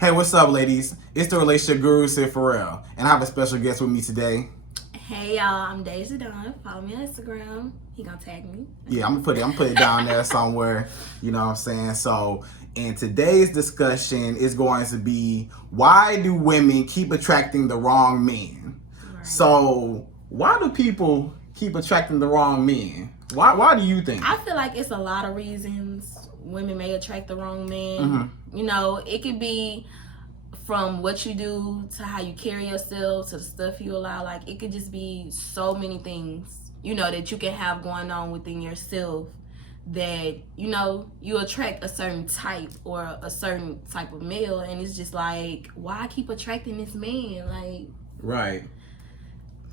Hey, what's up, ladies? It's the relationship guru, Sid Pharrell, and I have a special guest with me today. Hey y'all, I'm Deja Dawn. Follow me on Instagram. He gonna tag me. Yeah, I'm gonna put it down there somewhere. You know what I'm saying? So, in today's discussion is going to be why do women keep attracting the wrong men? Right. So, why do people keep attracting the wrong men? Why do you think? I feel like it's a lot of reasons women may attract the wrong man. Mm-hmm. You know, it could be from what you do to how you carry yourself to the stuff you allow. Like, it could just be so many things, you know, that you can have going on within yourself that, you know, you attract a certain type or a certain type of male. And it's just like, why keep attracting this man? Like, Right.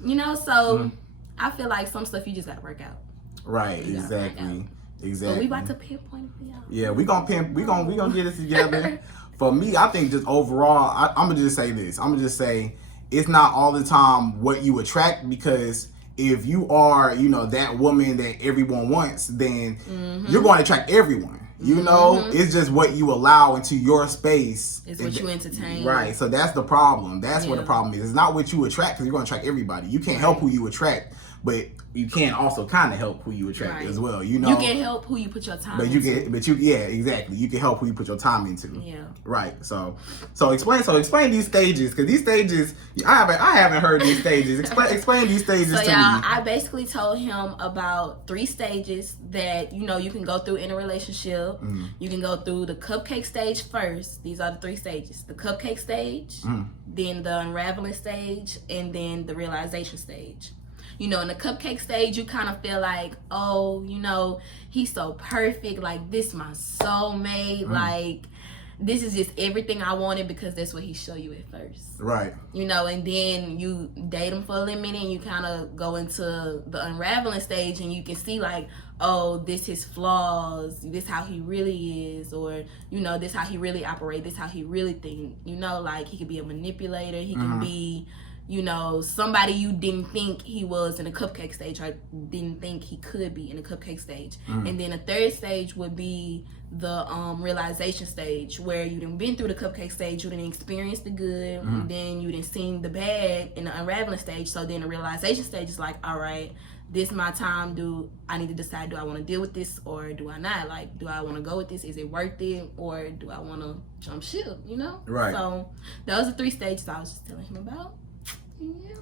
you know, so I feel like some stuff you just gotta work out. Right. Exactly. But we about to pinpoint it for y'all. Yeah, we gonna get it together. For me, I think just overall, I'm gonna just say this. I'm gonna just say it's not all the time what you attract, because if you are, you know, that woman that everyone wants, then you're going to attract everyone. You know, it's just what you allow into your space. It's what you entertain. Right. So that's the problem. That's what the problem is. It's not what you attract, because you're going to attract everybody. You can't help who you attract, but you can also kind of help who you attract as well. You know, you can help who you put your time into. Yeah, exactly. You can help who you put your time into. Yeah. Right. So explain these stages, because these stages, I haven't heard these stages. Explain these stages to me. I basically told him about 3 stages that, you know, you can go through in a relationship. You can go through the cupcake stage first. These are the 3 stages: the cupcake stage, then the unraveling stage, and then the realization stage. You know, in the cupcake stage, you kind of feel like, oh, you know, he's so perfect. Like, this my soulmate. Like, this is just everything I wanted, because that's what he show you at first. Right. You know, and then you date him for a little minute and you kind of go into the unraveling stage, and you can see like, oh, this his flaws, this how he really is, or, you know, this how he really operate, this how he really think. You know, like, he could be a manipulator, he can be, you know, somebody you didn't think he was in the cupcake stage, or didn't think he could be in the cupcake stage. And then a 3rd stage would be the realization stage, where you done been through the cupcake stage, you done experienced the good, and then you done seen the bad in the unraveling stage. So then the realization stage is like, all right, this my time. I need to decide, do I want to deal with this or do I not? Like, do I want to go with this? Is it worth it, or do I want to jump ship? You know? Right. So those are 3 stages I was just telling him about. Yeah.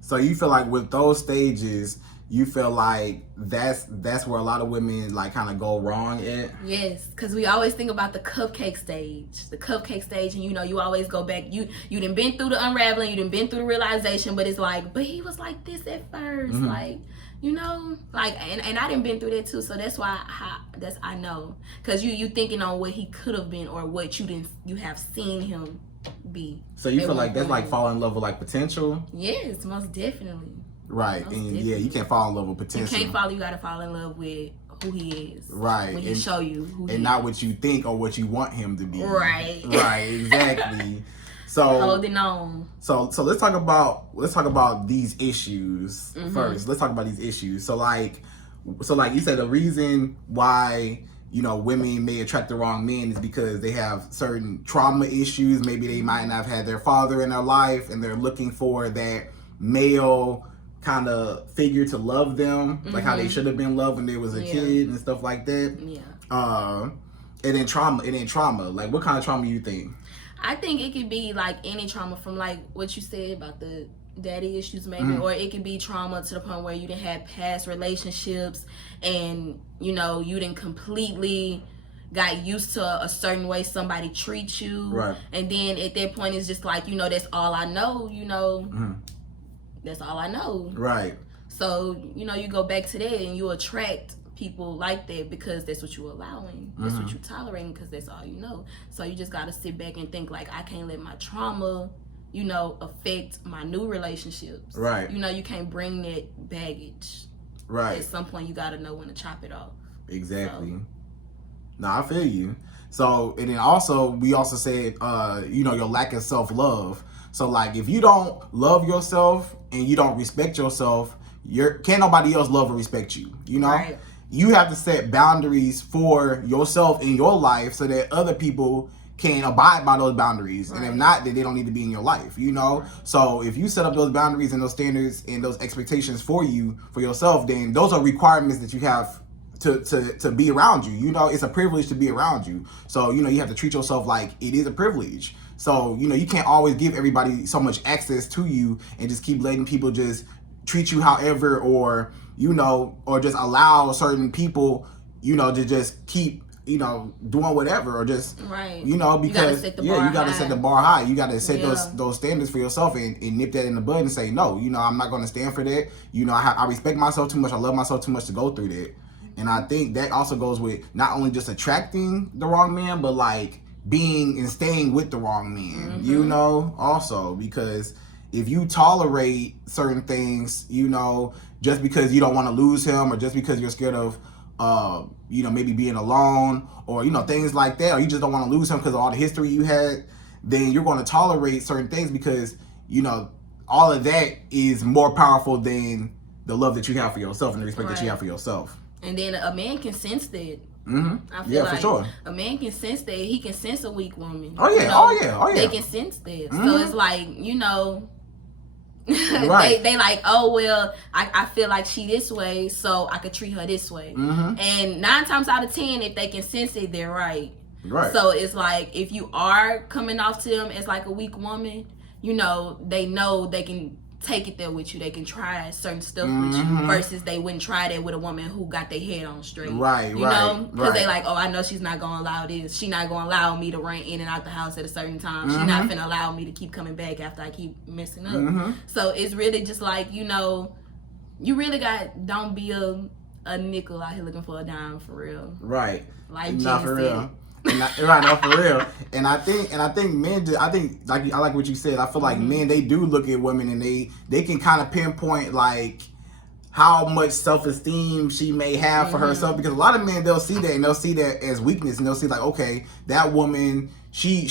So you feel like with those stages, you feel like that's where a lot of women like kind of go wrong at? Yes, because we always think about the cupcake stage, and, you know, you always go back. You done been through the unraveling, you done been through the realization, but it's like, but he was like this at first, like, you know, like, and I done been through that too. So that's why I know, because you thinking on what he could have been, or what you have seen him be. So you feel like that's like falling in love with like potential? Yes, most definitely. Right. Most And definitely. yeah, you can't fall in love with potential. You gotta fall in love with who he is. Right. When he show you who he is. And not what you think or what you want him to be. Right. Right, exactly. So holding on. So let's talk about these issues first. Let's talk about these issues. So like you said, the reason why, you know, women may attract the wrong men is because they have certain trauma issues. Maybe they might not have had their father in their life, and they're looking for that male kind of figure to love them, like how they should have been loved when they was a kid and stuff like that. Yeah. And then trauma. Like, what kind of trauma you think? I think it could be like any trauma, from like what you said about the daddy issues maybe, or it could be trauma to the point where you didn't have past relationships, and, you know, you didn't completely got used to a certain way somebody treats you, right? And then at that point it's just like, you know, that's all I know, you know, that's all I know, right? So, you know, you go back to that and you attract people like that, because that's what you're allowing, that's what you're tolerating, because that's all you know. So you just got to sit back and think like, I can't let my trauma, you know, affect my new relationships. Right. You know, you can't bring that baggage. Right. At some point, you got to know when to chop it off. Exactly. So. No, I feel you. So, and then also, we also said, you know, your lack of self-love. So, like, if you don't love yourself and you don't respect yourself, can't nobody else love or respect you, you know? Right. You have to set boundaries for yourself in your life so that other people can abide by those boundaries, and if not, then they don't need to be in your life, you know. So if you set up those boundaries and those standards and those expectations for yourself, then those are requirements that you have to be around you. You know, it's a privilege to be around you. So, you know, you have to treat yourself like it is a privilege. So, you know, you can't always give everybody so much access to you and just keep letting people just treat you however, or, you know, or just allow certain people, you know, to just keep, you know, doing whatever, or just, you know, because you gotta set the bar high. You gotta set those standards for yourself and nip that in the bud and say, no, you know, I'm not gonna stand for that. You know, I respect myself too much. I love myself too much to go through that. And I think that also goes with not only just attracting the wrong man, but like being and staying with the wrong man, you know, also, because if you tolerate certain things, you know, just because you don't want to lose him, or just because you're scared of, you know, maybe being alone, or, you know, things like that, or you just don't want to lose him because of all the history you had, then you're going to tolerate certain things because, you know, all of that is more powerful than the love that you have for yourself and the respect that you have for yourself. And then a man can sense that. I feel like for sure. A man can sense that. He can sense a weak woman. Oh yeah, you know? oh yeah. They can sense that. So it's like, you know, they like, oh well, I feel like she this way, so I could treat her this way. And 9 times out of 10, if they can sense it, they're right. So it's like, if you are coming off to them as like a weak woman, you know they can take it there with you. They can try certain stuff with you, versus they wouldn't try that with a woman who got their head on straight. You know? Because they like, oh, I know she's not going to allow this. She not going to allow me to run in and out the house at a certain time. She not finna allow me to keep coming back after I keep messing up. So it's really just like, you know, you really don't be a nickel out here looking for a dime, for real. Like not for real. No, for real. And I think men like, I like what you said. I feel like men, they do look at women and they can kind of pinpoint like how much self-esteem she may have for herself, because a lot of men, they'll see that and they'll see that as weakness, and they'll see like, okay, that woman, she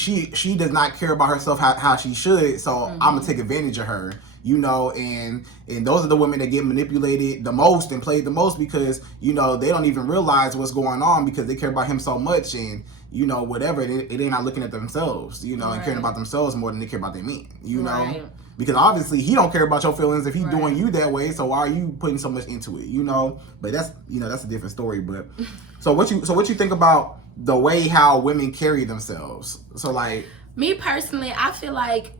does not care about herself how she should, so I'm gonna take advantage of her. You know, and those are the women that get manipulated the most and played the most, because, you know, they don't even realize what's going on because they care about him so much, and, you know, whatever, they're not looking at themselves, you know, and caring about themselves more than they care about their man, you know, because obviously he don't care about your feelings if he's doing you that way, so why are you putting so much into it, you know? But that's, you know, that's a different story. But so what you think about the way how women carry themselves? So like, me personally, I feel like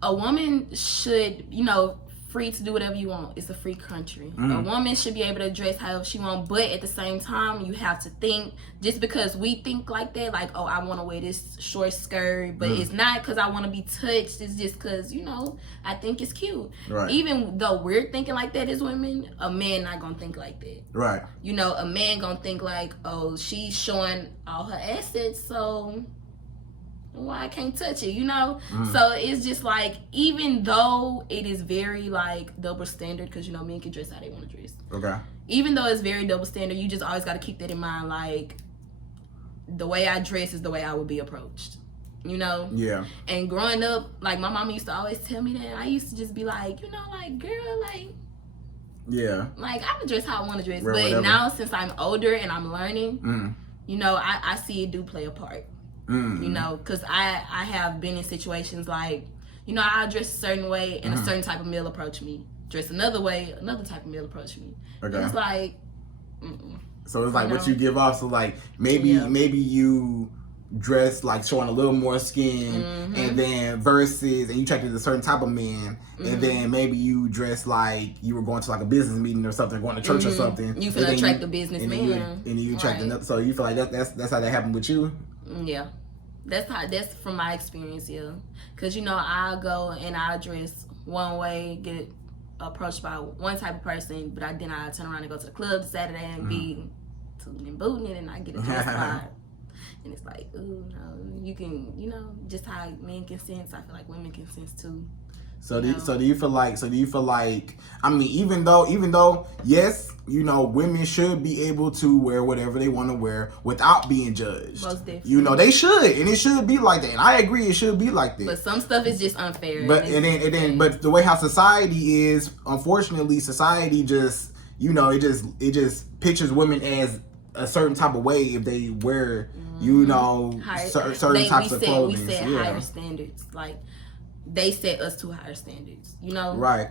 a woman should, you know, free to do whatever you want. It's a free country. A woman should be able to dress however she wants, but at the same time, you have to think, just because we think like that, like, oh, I want to wear this short skirt, but it's not because I want to be touched. It's just because, you know, I think it's cute. Even though we're thinking like that as women, a man not gonna think like that. You know, a man gonna think like, oh, she's showing all her assets, so why I can't touch it, you know? So it's just like, even though it is very like double standard, because, you know, men can dress how they want to dress. Even though it's very double standard, you just always got to keep that in mind. Like, the way I dress is the way I would be approached, you know? And growing up, like, my mama used to always tell me that. I used to just be like, you know, like, girl, like, like, I can dress how I want to dress. But whatever. Now, since I'm older and I'm learning, you know, I see it do play a part. You know, because I have been in situations like, you know, I'll dress a certain way and a certain type of male approach me. Dress another way, another type of male approach me. And it's like, so it's like, what you give off. So like, maybe you dress like showing a little more skin, and then versus, and you attracted a certain type of man, and then maybe you dress like you were going to like a business meeting or something, going to church or something. You finna attract the business man. And you attract another. So you feel like that's how that happened with you? Yeah, that's from my experience. Because, you know, I'll go and I'll dress one way, get approached by one type of person, but then I turn around and go to the club Saturday and be tooting and booting it, and I get a dress vibe. And it's like, ooh, no, you can, you know, just how men can sense, I feel like women can sense too. So do you feel like, I mean, even though, yes, you know, women should be able to wear whatever they want to wear without being judged. Most definitely. You know, they should, and it should be like that. And I agree, it should be like that. But some stuff is just unfair. But but the way how society is, unfortunately, society just, you know, it just pictures women as a certain type of way if they wear, you know, certain types of clothing. We set higher standards. Like, they set us to higher standards, you know? Right.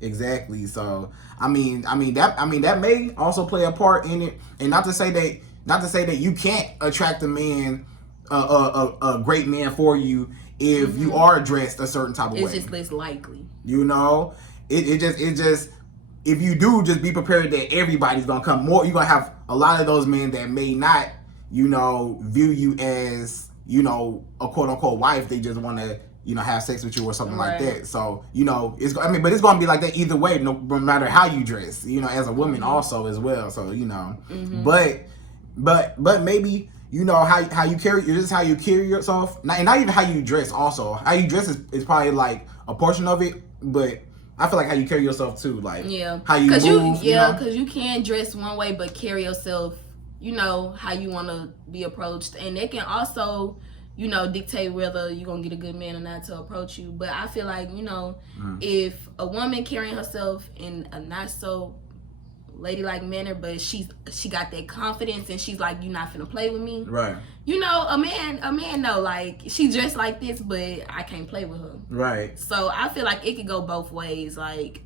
Exactly. So I mean that may also play a part in it, and not to say that you can't attract a man, a great man for you if you are dressed a certain type of way. It's just less likely. You know, it just if you do, just be prepared that everybody's gonna come. You're gonna have a lot of those men that may not, you know, view you as, you know, a quote unquote wife. They just want to, you know, have sex with you or something like that. So, you know, but it's going to be like that either way, no matter how you dress, you know, as a woman also as well. So, you know, but maybe, you know, how you carry, just how you carry yourself, and not even how you dress also. How you dress is probably like a portion of it, but I feel like how you carry yourself too, like how you move. Because you can dress one way, but carry yourself, you know, how you want to be approached. And they can also, you know, dictate whether you're going to get a good man or not to approach you. But I feel like, you know, if a woman carrying herself in a not so ladylike manner, but she got that confidence and she's like, you're not finna play with me. Right. You know, a man know, like, she dressed like this, but I can't play with her. Right. So I feel like it could go both ways. Like,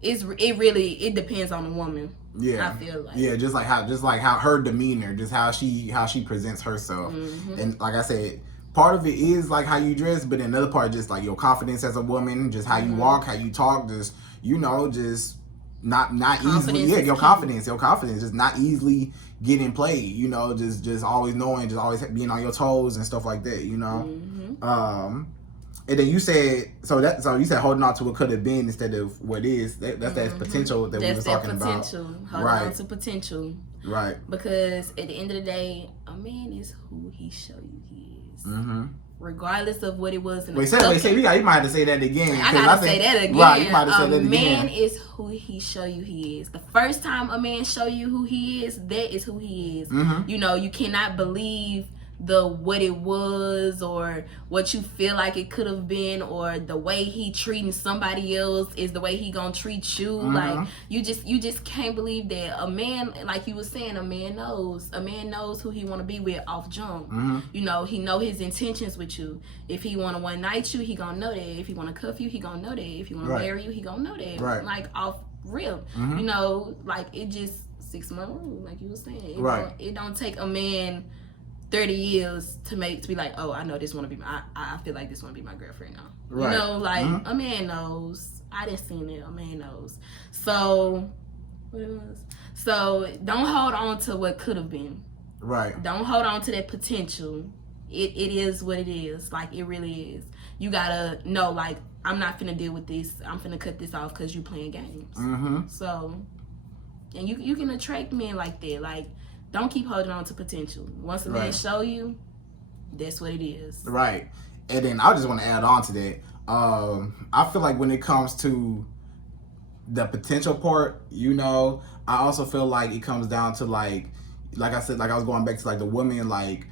it depends on the woman. Yeah, I feel like just like how her demeanor, just how she presents herself, and like I said, part of it is like how you dress, but another part just like your confidence as a woman, just how you walk, how you talk, just, you know, just not easily, your confidence just not easily getting played, you know, just always knowing, just always being on your toes and stuff like that, you know. And then you said you said holding on to what could have been instead of what is. That's that potential that we were talking about. Holding on to potential. Right. Because at the end of the day, a man is who he show you he is. Regardless of what it was in the you might have to say that again. I gotta say that again. Right, you might have said that again. A man is who he show you he is. The first time a man show you who he is, that is who he is. You know, you cannot believe what it was or what you feel like it could have been, or the way he treating somebody else is the way he gonna treat you. Like, you just can't believe that a man, like you were saying, a man knows who he want to be with off jump. You know, he know his intentions with you. If he want to one night you, he gonna know that. If he want to cuff you, he gonna know that. If he want to marry you, he gonna know that. Like, off rip. You know, like, it just 6 month rule, like you were saying. It don't take a man 30 years to be like, oh, I know this want to be I feel like this want to be my girlfriend now. You know, like, a man knows. I didn't see it. A man knows. So, what it was? So, don't hold on to what could have been. Right. Don't hold on to that potential. It is what it is. Like, it really is. You gotta know, like, I'm not finna deal with this. I'm finna cut this off because you playing games. So, and you can attract men like that. Like, don't keep holding on to potential. Once a man show you, that's what it is. Right. And then I just want to add on to that. I feel like when it comes to the potential part, you know, I also feel like it comes down to like I said, like I was going back to like the woman, like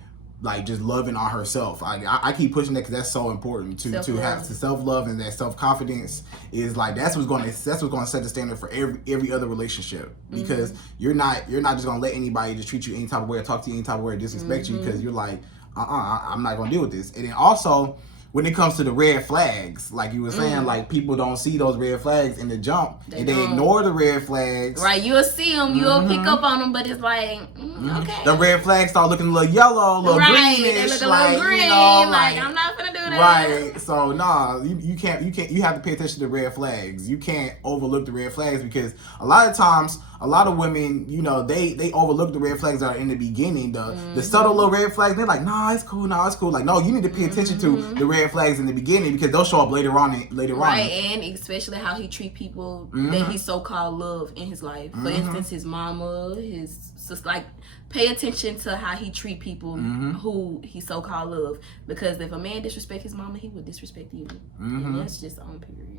just loving on herself. I keep pushing that because that's so important to have self-love, and that self-confidence is like that's what's going to set the standard for every other relationship, because you're not just going to let anybody just treat you any type of way or talk to you any type of way or disrespect you, because you're like, I'm not going to deal with this. And then also, when it comes to the red flags, like you were saying, like people don't see those red flags in the jump, and they ignore the red flags. Right, you'll see them, you'll pick up on them, but it's like, okay. The red flags start looking a little yellow, a little greenish. They look a like, little green, you know, like I'm not gonna do that. Right, so you can't. You have to pay attention to the red flags. You can't overlook the red flags, because a lot of times, a lot of women, you know, they overlook the red flags that are in the beginning, the subtle little red flags. They're like, nah, it's cool. Like, no, you need to pay attention to the red flags in the beginning, because they'll show up later on. Right, and especially how he treat people that he so-called love in his life. For instance, his mama, his sister. Like, pay attention to how he treat people who he so-called love. Because if a man disrespect his mama, he would disrespect you. And that's just on period.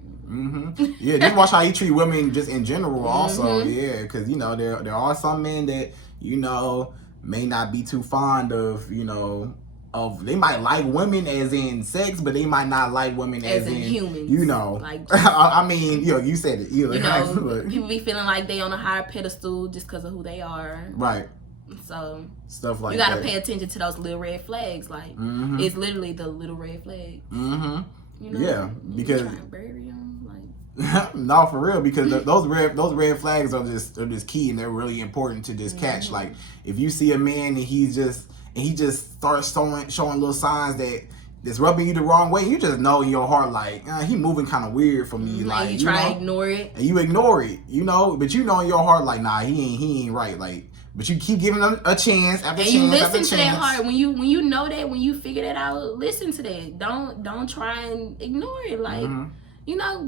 Yeah, just watch how he treat women just in general also. Yeah, because, you know, there are some men that, you know, may not be too fond of, you know, they might like women as in sex, but they might not like women as in humans. You know, like, I mean, you said it. You know, people be feeling like they on a higher pedestal just because of who they are. Right. So stuff like you gotta that. pay attention to those little red flags. Like it's literally the little red flag. You know, Yeah, because trying to bury them, like. no, for real, because those red flags are just key, and they're really important to just catch. Like if you see a man and he just starts showing little signs that's rubbing you the wrong way, you just know in your heart like he moving kind of weird for me. Like you try to ignore it, and you ignore it, but you know in your heart like nah, he ain't right. Like but you keep giving them a chance after chance. And you listen after to chance. that heart when you know that, when you figure that out. Listen to that. Don't try and ignore it. Like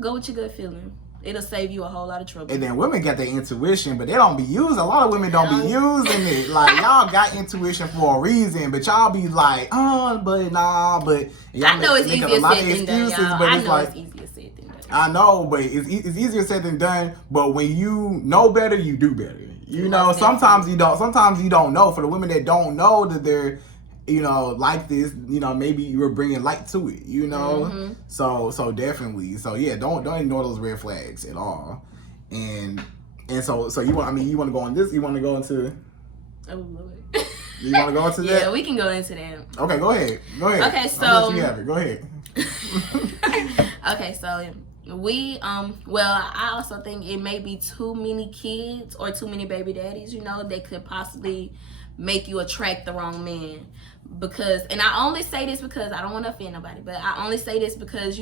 go with your gut feeling. It'll save you a whole lot of trouble. And then women got their intuition, but they don't be using. A lot of women don't be using it. Like y'all got intuition for a reason, but y'all be like, but nah, but y'all I know it's easier said than done, y'all. But I it's know like, it's easier said than done. I know, but it's easier said than done. But when you know better, you do better. You know, sometimes you don't. Sometimes you don't know. For the women that don't know that they're, like this, maybe you were bringing light to it. So definitely. So yeah, don't ignore those red flags at all. And so you want to go on this? You want to go into? Oh Lord. You want to go into that? Yeah, we can go into that. Okay, go ahead. Okay, so I'll let you have it. Go ahead. Okay, so we I also think it may be too many kids or too many baby daddies, that could possibly make you attract the wrong man. Because, and I only say this because I don't want to offend nobody, but I only say this because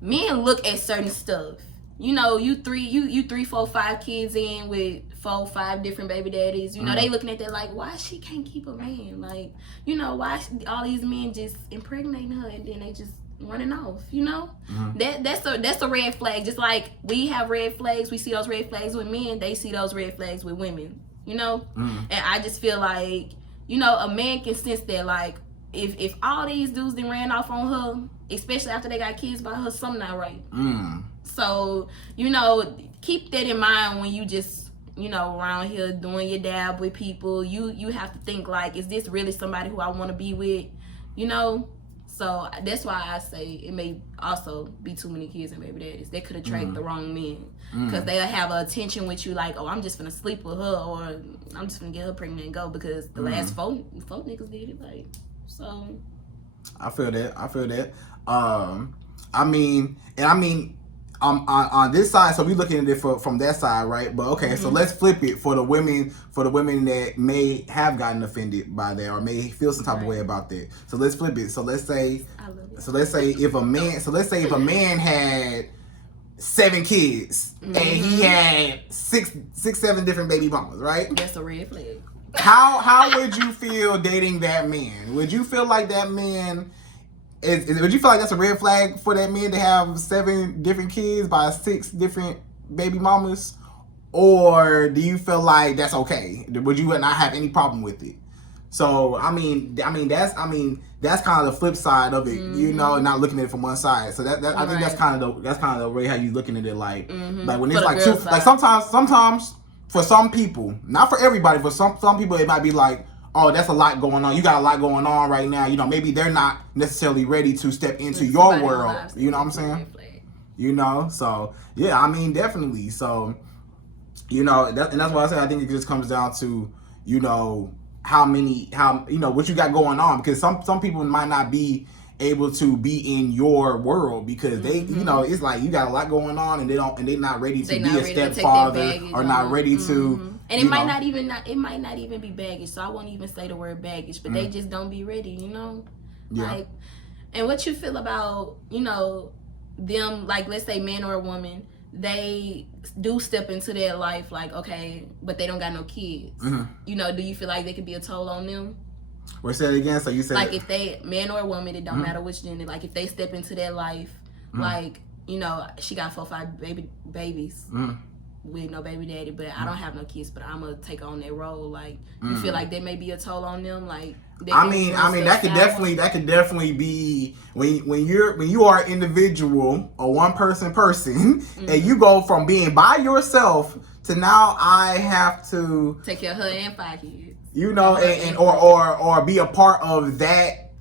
men look at certain stuff. You 3, 4, 5 kids in with 4, 5 different baby daddies. They looking at that like, why she can't keep a man? Like, why all these men just impregnating her and then they just running off? That's a red flag. Just like we have red flags, we see those red flags with men. They see those red flags with women. And I just feel like a man can sense that, like, if all these dudes then ran off on her, especially after they got kids by her, something not right. So, keep that in mind when you just, around here doing your dab with people. You have to think, like, is this really somebody who I want to be with? So that's why I say it may also be too many kids and baby daddies. They could attract the wrong men. Because they'll have an attention with you like, oh, I'm just gonna sleep with her, or I'm just gonna get her pregnant and go because the last four niggas did it. Like, so. I feel that. On this side, so we looking at it from that side, right? But okay, so let's flip it for the women that may have gotten offended by that or may feel some type of way about that. So let's flip it. So let's say if a man had 7 kids and he had 7 different baby mamas, right? That's a red flag. How would you feel dating that man? Would you feel like that man would you feel like that's a red flag for that man to have 7 different kids by 6 different baby mamas? Or do you feel like that's okay? Would you not have any problem with it? So that's kind of the flip side of it, not looking at it from one side. So I think that's kind of the way how you looking at it, like like when it's like two, like sometimes for some people, not for everybody, for some people it might be like, oh, that's a lot going on. You got a lot going on right now. Maybe they're not necessarily ready to step into your world. You know what I'm saying? So yeah, definitely. So and that's why I say I think it just comes down to how what you got going on, because some people might not be able to be in your world because they it's like you got a lot going on and they're not ready to be a stepfather or not ready to. And it might not even be baggage. So I won't even say the word baggage, but they just don't be ready, Yeah. Like, and what you feel about, them, like, let's say man or a woman, they do step into their life, like, okay, but they don't got no kids. Do you feel like they could be a toll on them? Or say it again. So you said, like, if they, man or a woman, it don't matter which gender, like, if they step into their life, like, she got 4 or 5 babies. With no baby daddy, but I don't have no kids, but I'm gonna take on that role. Like, you feel like there may be a toll on them. Like, that could definitely be when you are an individual or one person, and you go from being by yourself to now I have to take care of her and 5 kids. Or be a part of that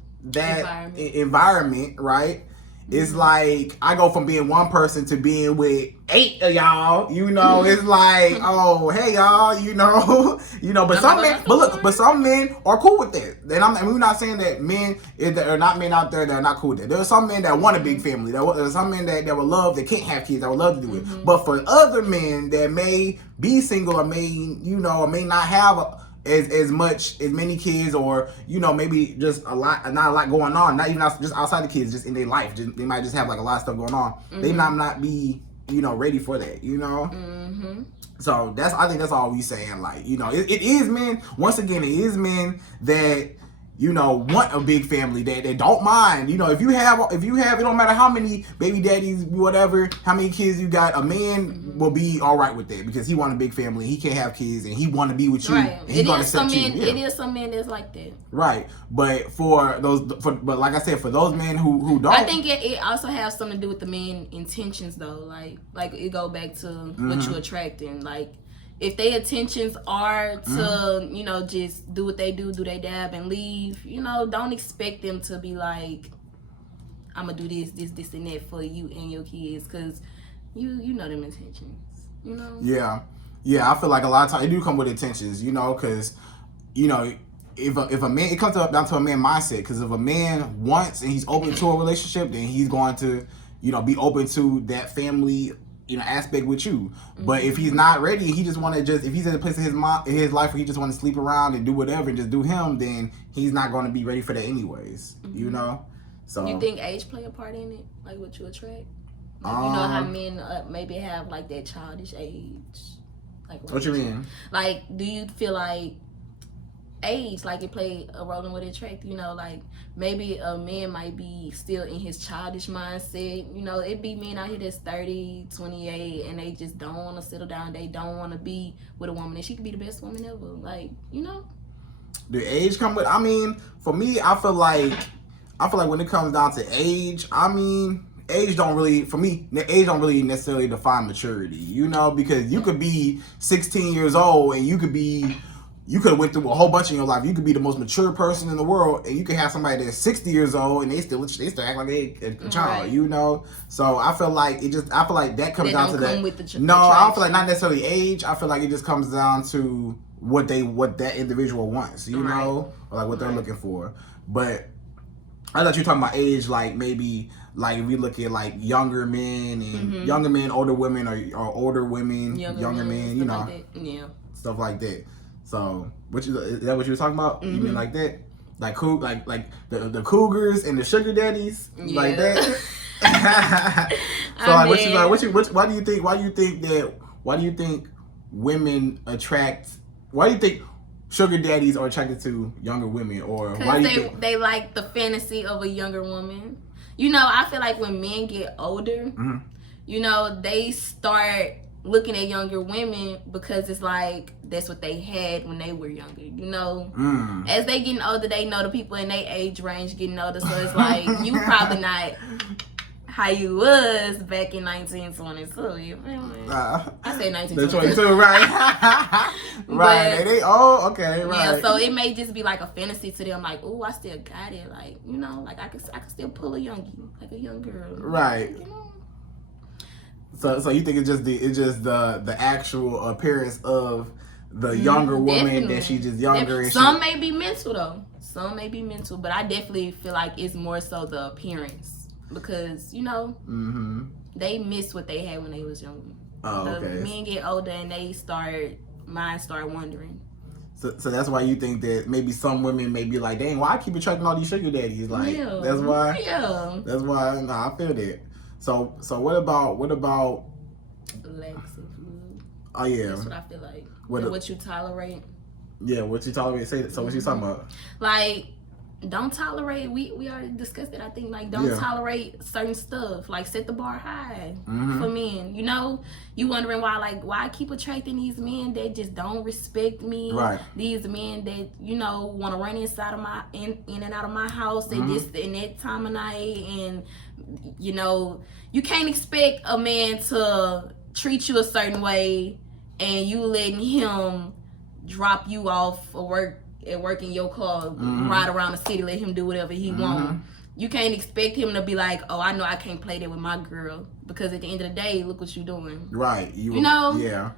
environment, right? It's like I go from being one person to being with 8 of y'all. You know, it's like, oh, hey y'all, you know, But some men, but some men are cool with that. And we're not saying that men, if there are not men out there that are not cool with that. There are some men that want a big family. There are some men that would love, that can't have kids, that would love to do it. But for other men that may be single or may not have as many kids, or maybe just not a lot going on, not even just outside the kids, just in their life, they might just have like a lot of stuff going on. They might not be ready for that, so I think that's all we saying. Like, it is men, once again, it is men that want a big family, that don't mind. If you have, it don't matter how many baby daddies, whatever, how many kids you got, a man will be all right with that because he want a big family. He can't have kids and he want to be with you. Right. And he's going to accept you. Yeah. It is some men that's like that. Right. But but like I said, for those men who don't, I think it also has something to do with the men intentions though. Like it go back to what you're attracting. Like, if their intentions are to, just do what they do their dab and leave, don't expect them to be like, I'm going to do this, and that for you and your kids, because you know them intentions, Yeah. Yeah, I feel like a lot of times it do come with intentions, because, if a man, it comes down to a man mindset, because if a man wants and he's open to a relationship, then he's going to, be open to that family aspect with you. But if he's not ready, he just want to if he's in a place in his life where he just want to sleep around and do whatever and just do him, then he's not going to be ready for that anyways. So you think age play a part in it, like what you attract? Like, how men maybe have like that childish age. Like, what you mean? Like, do you feel like age, like, it play a role in what it attract? Like, maybe a man might be still in his childish mindset. It be men out here that's 30, 28, and they just don't want to settle down. They don't want to be with a woman, and she could be the best woman ever. Like, the age come with. I mean, for me, I feel like when it comes down to age, age don't really necessarily define maturity. Because you could be 16 years old and you could have went through a whole bunch in your life. You could be the most mature person in the world, and you could have somebody that's 60 years old and they still act like a child. Right. So I feel like that comes down to that. No, I don't feel like not necessarily age. I feel like it just comes down to what that individual wants. Or like what they're looking for. But I thought you were talking about age, like maybe like if we look at like younger men and younger men, older women, or older women, younger men, stuff like that. So, is that what you were talking about? You mean like that? Like the cougars and the sugar daddies, like that? So why do you think women attract? Why do you think sugar daddies are attracted to younger women, or why do you think they like the fantasy of a younger woman? I feel like when men get older, they start looking at younger women because it's like that's what they had when they were younger. As they getting older, they know the people in their age range getting older, so it's like you probably not how you was back in 1922. You feel me? I say 1922, right? Right. They okay, right. Yeah, so it may just be like a fantasy to them, like, oh, I still got it, like, like I can still pull a youngie, like a young girl, right? So you think it's just the actual appearance of the younger woman, definitely, that she's just younger. And some may be mental though. Some may be mental, but I definitely feel like it's more so the appearance because they miss what they had when they was younger. Oh, okay. The men get older and minds start wandering. So that's why you think that maybe some women may be like, dang, why I keep attracting all these sugar daddies? Like, that's why. Yeah. That's why. Nah, I feel that. So what about lack of food? Oh yeah, that's what I feel like. What you tolerate? Yeah, what you tolerate. Say that. So what you talking about? Like, don't tolerate. We already discussed it. I think like don't tolerate certain stuff. Like set the bar high for men. You wondering why I keep attracting these men that just don't respect me. Right. These men that want to run inside of in and out of my house at this and that time of night, and you can't expect a man to treat you a certain way and you letting him drop you off at work in your car, ride around the city, let him do whatever he want. you can't expect him to be like, oh, I know I can't play that with my girl, because at the end of the day, look what you doing. Right. You know? Yeah.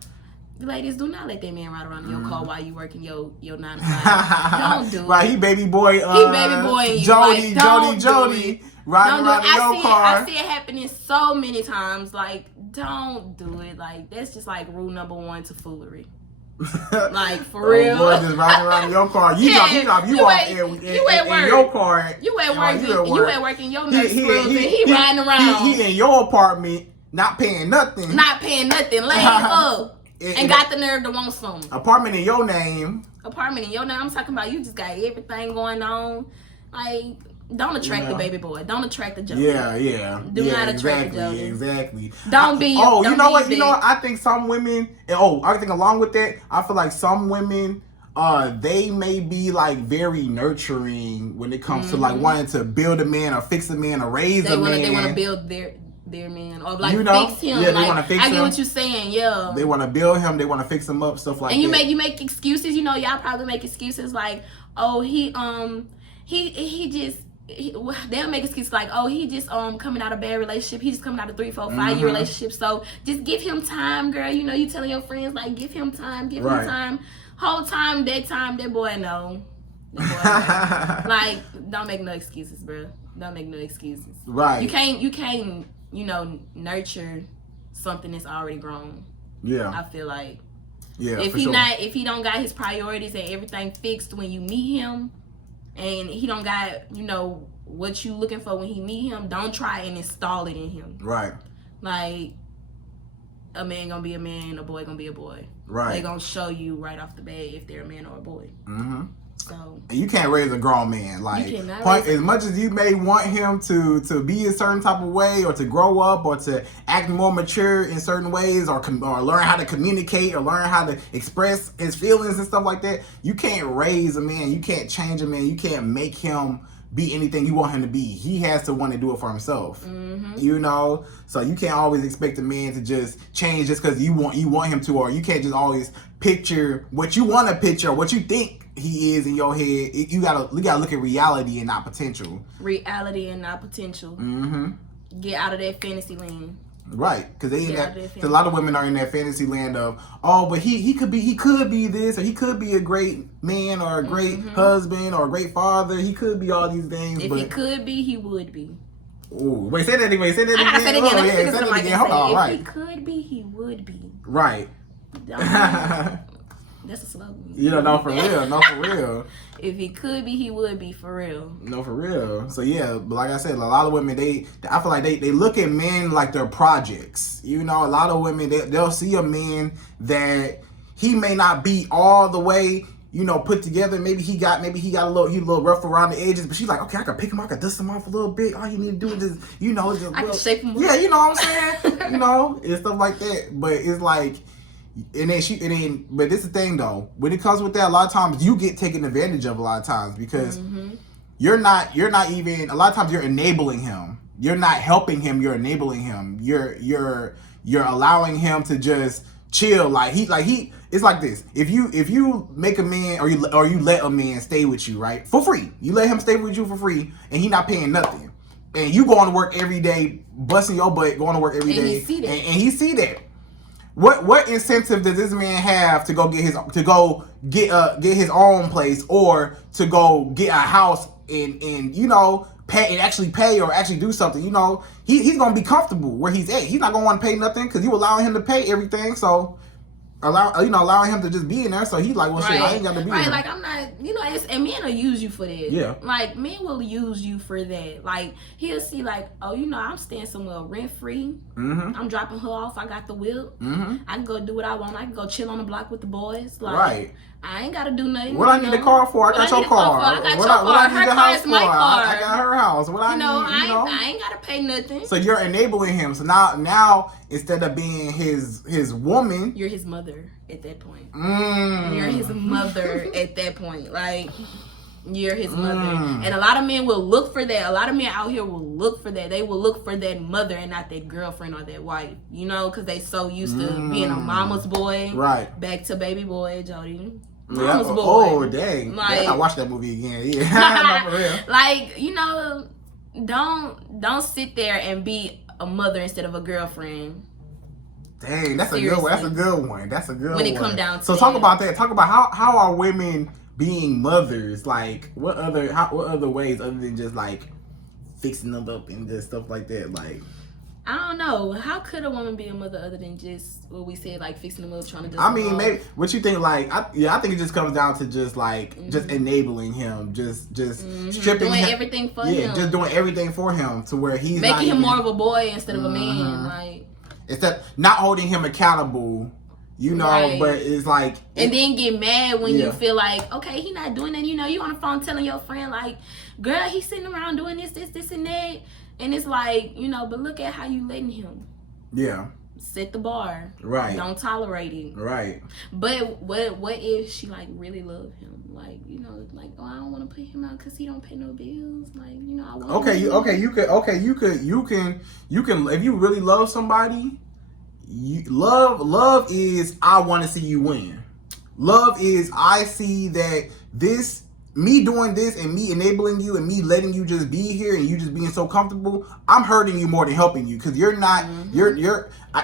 Ladies, do not let that man ride around in your car while you working your 9 to 5. Don't do it. Right, he baby boy. He baby boy you. Jody, Like, Jody. Riding around in your car. I see it happening so many times. Like, don't do it. Like, that's just like rule number 1 to foolery. Like, for real. Boy, just riding around in your car. You Yeah, drop you off in your car. You at work in your nurse scrubs, and he riding around. He in your apartment, not paying nothing. Laying up. And got the nerve to want some. Apartment in your name. I'm talking about you just got everything going on. Like, don't attract the baby boy. Don't attract the Jody. Yeah. Do not attract the Jody. Exactly. Don't be. You know what? I think some women. I think along with that, I feel like some women, they may be like very nurturing when it comes to like wanting to build a man or fix a man or raise a man. They want to build their man or like fix him. Yeah, they want to fix him. I get what you're saying. Yeah, they want to build him. They want to fix him up, stuff like that. And you make excuses. You know, y'all probably make excuses like, oh, they'll make excuses like, oh, he just coming out of a bad relationship. He just coming out of 3, 4, 5 year relationship. So just give him time, girl. You know, you telling your friends like, give him time, him time. Whole time, that boy know. Like, don't make no excuses, bro. Don't make no excuses. Right. You can't. Nurture something that's already grown. Yeah. I feel like. Yeah. If he don't got his priorities and everything fixed when you meet him, and he don't got, what you looking for when he meet him, don't try and install it in him. Right. Like, a man gonna be a man, a boy gonna be a boy. Right. They gonna show you right off the bat if they're a man or a boy. Mm-hmm. So, and you can't raise a grown man. Like, as much as you may want him to be a certain type of way, or to grow up, or to act more mature in certain ways, or learn how to communicate, or learn how to express his feelings and stuff like that, you can't raise a man. You can't change a man. You can't make him be anything you want him to be. He has to want to do it for himself. Mm-hmm. So you can't always expect a man to just change just because you want him to, or you can't just always picture what you want to picture, what you think he is in your head. You gotta look at reality and not potential. Reality and not potential. Mm-hmm. Get out of that fantasy land. Right, because a lot of women are in that fantasy land of, oh, but he could be this, or he could be a great man, or a great husband, or a great father. He could be all these things. If he could be, he would be. Ooh, wait, say that again. Say that again. I said it again. Say that again. Hold on. Right. If he could be, he would be. Right. That's a slogan. No, for real. If he could be, he would be, for real. No, for real. So yeah, but like I said, a lot of women, I feel like they look at men like they're projects. A lot of women, they'll see a man that he may not be all the way, put together. Maybe he got a little rough around the edges, but she's like, okay, I can pick him, I can dust him off a little bit. All you need to do is just, I can shape him up. Yeah, you know what I'm saying? And stuff like that. But it's like, but this is the thing though. When it comes with that, a lot of times you get taken advantage of a lot of times, because you're not even, a lot of times you're enabling him. You're not helping him, you're enabling him. You're allowing him to just chill. It's like this. If you make a man, or you let a man stay with you, right? For free. You let him stay with you for free, and he not paying nothing. And you going to work every day, busting your butt, going to work every day. And he see that. What incentive does this man have to go get his own place, or to go get a house and pay and actually pay, or actually do something? He's gonna be comfortable where he's at. He's not gonna want to pay nothing because you allowing him to pay everything. So allowing him to just be in there. So he's like, well, shit, I ain't got to be right. here. Like, I'm not, and men will use you for that. Yeah. Like, men will use you for that. Like, he'll see, like, oh, I'm staying somewhere rent free. Mm-hmm. I'm dropping her off. I got the whip. Mm-hmm. I can go do what I want. I can go chill on the block with the boys. Like, right. I ain't got to do nothing. What I need the car for? I got your car. What I need the house for? I got her house. What I need, I ain't got to pay nothing. So you're enabling him. So now instead of being his woman, you're his mother at that point. You're his mother at that point. Like, you're his mother. And a lot of men will look for that. A lot of men out here will look for that. They will look for that mother and not that girlfriend or that wife. Because they so used to being a mama's boy. Right. Back to baby boy, Jody. Mama's boy. Oh, dang. Like, I watched that movie again. Yeah. Not for real. Like, don't sit there and be a mother instead of a girlfriend. Dang, that's Seriously. a good one. That's a good one. That's a good one. When it come down to so talk that. about that. Talk about how are women being mothers? Like what other ways other than just like fixing them up and just stuff like that? Like I don't know. How could a woman be a mother other than just what we said, like fixing them up, trying to do? I mean, maybe what you think? Like, I think it just comes down to just like just enabling him, just stripping doing him, everything for him. just doing everything for him to where he's making not him even, more of a boy instead of a man. Like instead not holding him accountable, you know. Right. But it's like, and then get mad when Yeah. you feel like, okay, he not doing that. You know, you on the phone telling your friend like, girl, he's sitting around doing this, and that, and it's like, you know, but look at how you letting him. yeah, Set the bar. right, Don't tolerate it. right. But what if she like really love him? Like, you know, like, oh, I don't want to put him out because he don't pay no bills. Like, you know, I want Okay, him. you can if you really love somebody, love is I want to see you win. Love is I see that this me doing this and me enabling you and me letting you just be here and you just being so comfortable, I'm hurting you more than helping you because you're not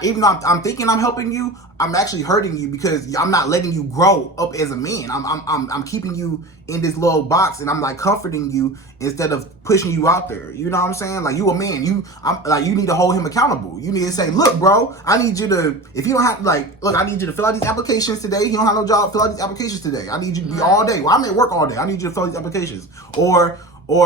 even though I'm thinking I'm helping you, I'm actually hurting you because I'm not letting you grow up as a man. I'm keeping you in this little box and I'm like comforting you instead of pushing you out there. You know what I'm saying? Like you a man, you need to hold him accountable. You need to say, look, bro, I need you to, if you don't have look, I need you to fill out these applications today. You don't have no job, fill out these applications today. I need you to be all day. Well, I'm at work all day. I need you to fill out these applications. Or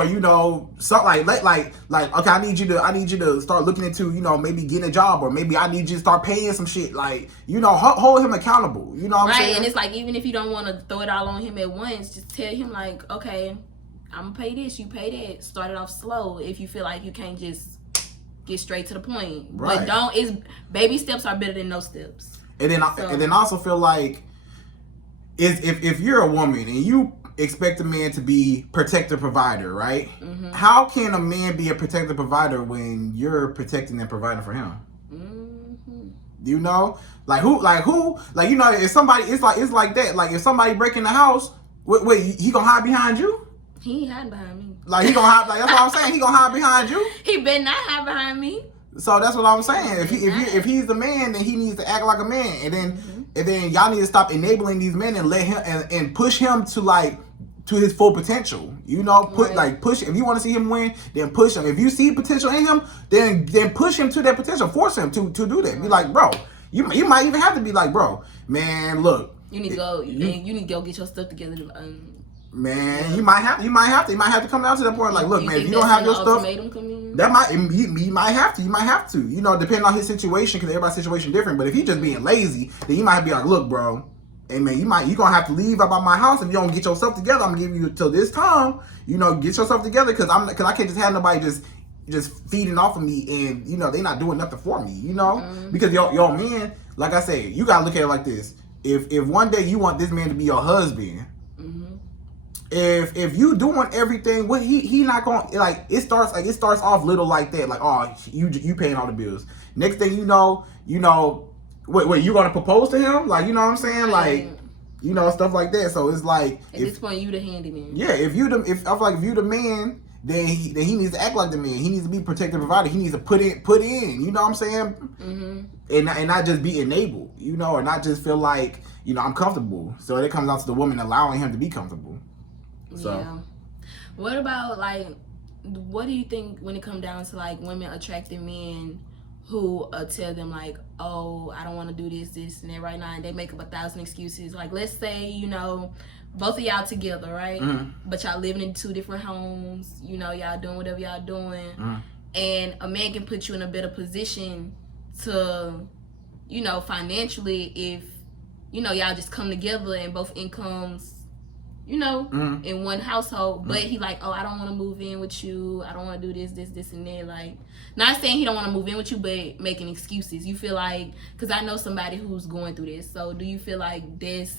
you know, something like okay, I need you to start looking into, you know, maybe getting a job, or maybe I need you to start paying some shit, like, you know, hold him accountable. You know what I'm saying? Right, and it's like, even if you don't want to throw it all on him at once, just tell him like, okay, I'm gonna pay this, you pay that. Start it off slow if you feel like you can't just get straight to the point. Right. But baby steps are better than no steps. And then I also feel like if you're a woman and you expect a man to be protector provider, right? Mm-hmm. How can a man be a protector provider when you're protecting and providing for him? Mm-hmm. You know, like who, you know, if somebody, it's like that. Like if somebody break in the house, wait, he gonna hide behind you? He ain't hiding behind me. Like he gonna hide, like that's what I'm saying. He gonna hide behind you. He better not hide behind me. So that's what I'm saying. If he's the man, then he needs to act like a man, and then y'all need to stop enabling these men and let him and push him to his full potential. You know, push. If you want to see him win, then push him. If you see potential in him, then push him to that potential. Force him to do that. Be like, bro. You might even have to be like, bro, man, look. You need to go. You need to go get your stuff together. Man, you might have to come down to that point. Like, look, man, if you don't have your stuff, you might have to. You know, depending on his situation, because everybody's situation different. But if he's just being lazy, then you might be like, look, bro, hey man, you gonna have to leave about my house if you don't get yourself together. I'm gonna give you till this time. You know, get yourself together because I can't just have nobody just feeding off of me, and you know they not doing nothing for me. You know, because your man, like I said, you gotta look at it like this. If one day you want this man to be your husband. If you doing everything, what he not gonna, like, it starts off little like that, like, oh, you paying all the bills. Next thing you know, wait, you gonna propose to him? Like, you know what I'm saying? Like, you know, stuff like that. So it's like at this point, you the handyman. Yeah, if you the man, then he needs to act like the man. He needs to be protective provider. He needs to put in. You know what I'm saying? And not just be enabled. You know, or not just feel like, you know, I'm comfortable. So it comes down to the woman allowing him to be comfortable. So. Yeah. What about, like, what do you think when it comes down to, like, women attracting men who tell them, like, oh, I don't want to do this, and that right now, and they make up 1,000 excuses. Like, let's say, you know, both of y'all together, right? But y'all living in 2 different homes. You know, y'all doing whatever y'all doing. And a man can put you in a better position to, you know, financially if, you know, y'all just come together and both incomes, you know, in one household, but he like, oh, I don't want to move in with you. I don't want to do this, and that. Like, not saying he don't want to move in with you, but making excuses. You feel like, because I know somebody who's going through this. So do you feel like this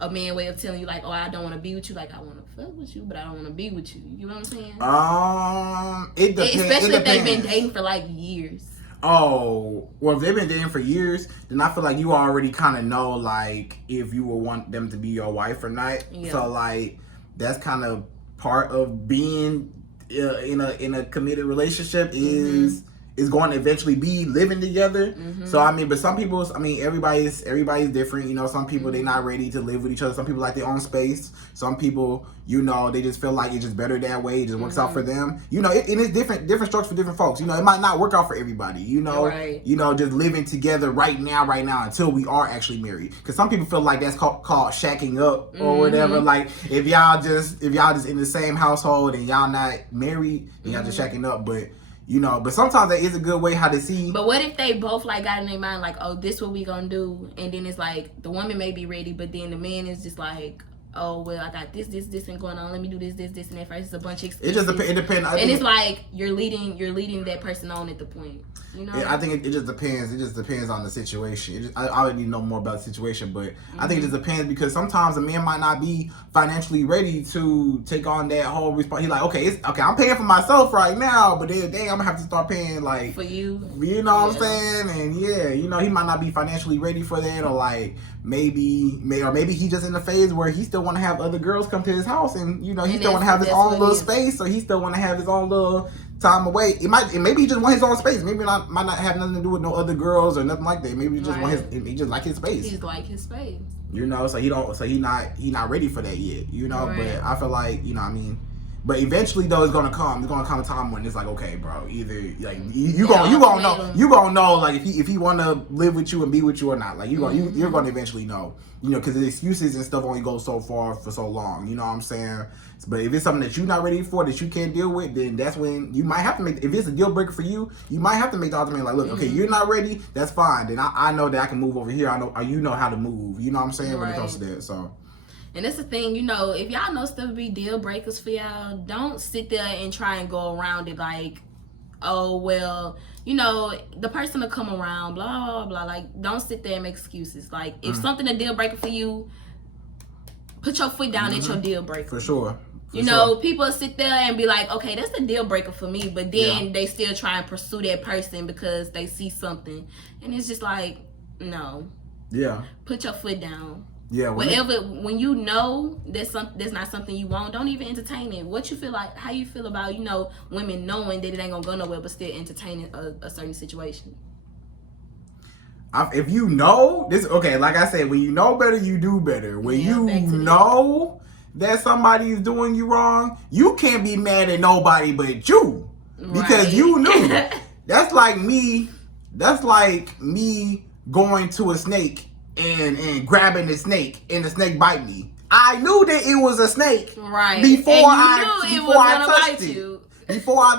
a man way of telling you, like, oh, I don't want to be with you. Like, I want to fuck with you, but I don't want to be with you. You know what I'm saying? It depends. Especially if they've been dating for like years. Oh, well, if they've been dating for years, then I feel like you already kind of know, like, if you will want them to be your wife or not. Yeah. So, like, that's kind of part of being in a committed relationship is going to eventually be living together. So I mean, but some people, I mean, everybody's different. You know, some people they not ready to live with each other. Some people like their own space. Some people, you know, they just feel like it's just better that way. It just works out for them. You know, and it's different strokes for different folks. You know, it might not work out for everybody. You know, you know, just living together right now until we are actually married. Because some people feel like that's called shacking up or whatever. Like if y'all just in the same household and y'all not married, then y'all just shacking up. But you know, but sometimes that is a good way how to see. But what if they both like got in their mind like, oh, this what we gonna do, and then it's like the woman may be ready, but then the man is just like, oh well, I got this and going on. Let me do this and that first. It's a bunch of excuses. It depends. And it's like you're leading that person on at the point. You know. I think it just depends. It just depends on the situation. I already know more about the situation, but I think it just depends because sometimes a man might not be financially ready to take on that whole responsibility. He's like, okay, I'm paying for myself right now, but then dang, I'm gonna have to start paying like for you. You know what I'm saying? And yeah, you know, he might not be financially ready for that, or like maybe he just in the phase where he still want to have other girls come to his house, and you know he still want to have his own little space, so he still want to have his own little time away. Maybe he just want his own space. Maybe might not have nothing to do with no other girls or nothing like that. Maybe he just he just like his space. He's like his space. You know, so he not ready for that yet. You know, but I feel like, you know what I mean. But eventually though, it's gonna come a time when it's like, okay, bro, either like you gonna know like if he wanna live with you and be with you or not. Like you're gonna eventually know. You know, because the excuses and stuff only go so far for so long. You know what I'm saying? But if it's something that you're not ready for, that you can't deal with, then that's when you might have to make. If it's a deal breaker for you, you might have to make the ultimate like, look, okay, you're not ready. That's fine. Then I know that I can move over here. I know you know how to move. You know what I'm saying when it comes to that. So. And that's the thing, you know, if y'all know stuff be deal breakers for y'all, don't sit there and try and go around it like, oh, well, you know, the person will come around, blah, blah, blah. Like, don't sit there and make excuses. Like, if something a deal breaker for you, put your foot down at your deal breaker. For sure. You know, people sit there and be like, okay, that's a deal breaker for me. But then they still try and pursue that person because they see something. And it's just like, no. Yeah. Put your foot down. Yeah, when you know that's not something you want, don't even entertain it. What you feel like, how you feel about, you know, women knowing that it ain't gonna go nowhere but still entertaining a certain situation. If you know this, okay, like I said, when you know better, you do better. When you know that somebody's doing you wrong, you can't be mad at nobody but you because you knew. That's like me going to a snake and grabbing the snake and the snake bite me. I knew that it was a snake before I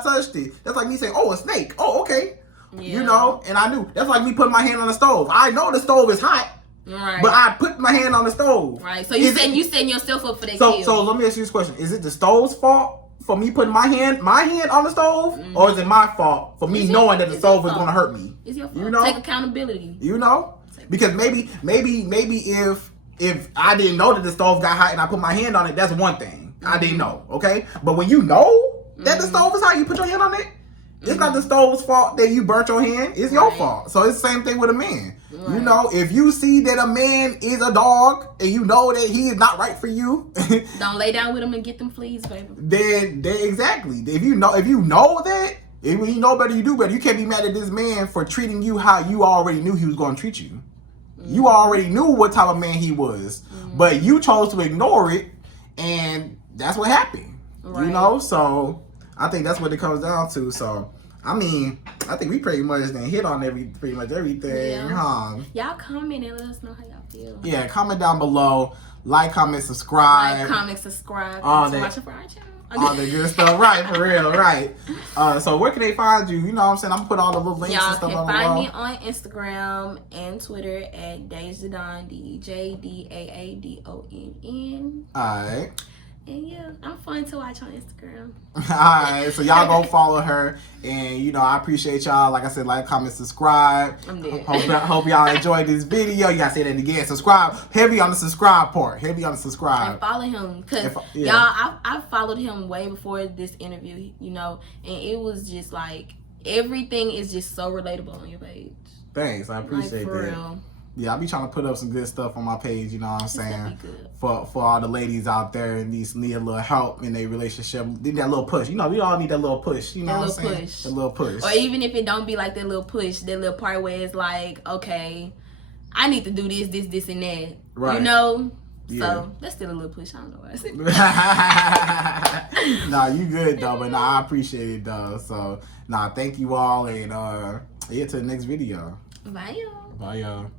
touched it. That's like me saying, "Oh, a snake. Oh, okay." Yeah. You know, and I knew. That's like me putting my hand on the stove. I know the stove is hot, but I put my hand on the stove. Right. So you setting yourself up for that. So let me ask you this question: is it the stove's fault for me putting my hand on the stove, or is it my fault for me knowing that the stove is going to hurt me? It's your fault. You know, take accountability. You know. Because maybe if I didn't know that the stove got hot and I put my hand on it, that's one thing. I didn't know, okay? But when you know that the stove is hot, you put your hand on it, it's not the stove's fault that you burnt your hand, it's your fault. So it's the same thing with a man. You know, if you see that a man is a dog and you know that he is not right for you, don't lay down with him and get them fleas, baby. Then exactly. If you know that, when you know better, you do better. You can't be mad at this man for treating you how you already knew he was going to treat you. You already knew what type of man he was, but you chose to ignore it, and that's what happened. You know, so I think that's what it comes down to. So I mean, I think we pretty much then hit on pretty much everything, huh? Y'all comment and let us know how y'all feel. Yeah, comment down below, like, comment, subscribe, all the good stuff, right? For real, right? So where can they find you? You know what I'm saying? I'm gonna put all the little links and stuff on below. Y'all can find me on Instagram and Twitter at DaJadonn, DeJaDaadonn. Alright. And yeah, I'm fun to watch on Instagram. Alright, so y'all go follow her, and you know I appreciate y'all. Like I said, like, comment, subscribe. I'm dead. Hope y'all enjoyed this video. You gotta say that again. Subscribe. Heavy on the subscribe part. Heavy on the subscribe. And follow him, cause y'all, I followed him way before this interview. You know, and it was just like everything is just so relatable on your page. Thanks, I appreciate for that. Real. Yeah, I be trying to put up some good stuff on my page, you know what I'm saying? That'd be good. For all the ladies out there and need a little help in their relationship. Need that little push. You know, we all need that little push. You know what I'm saying? Push. That little push. Or even if it don't be like that little push, that little part where it's like, okay, I need to do this, and that. Right. You know? Yeah. So that's still a little push. I don't know what I said. Nah, you good though, but nah, I appreciate it though. So nah, thank you all, and yeah, to the next video. Bye, y'all. Bye, y'all.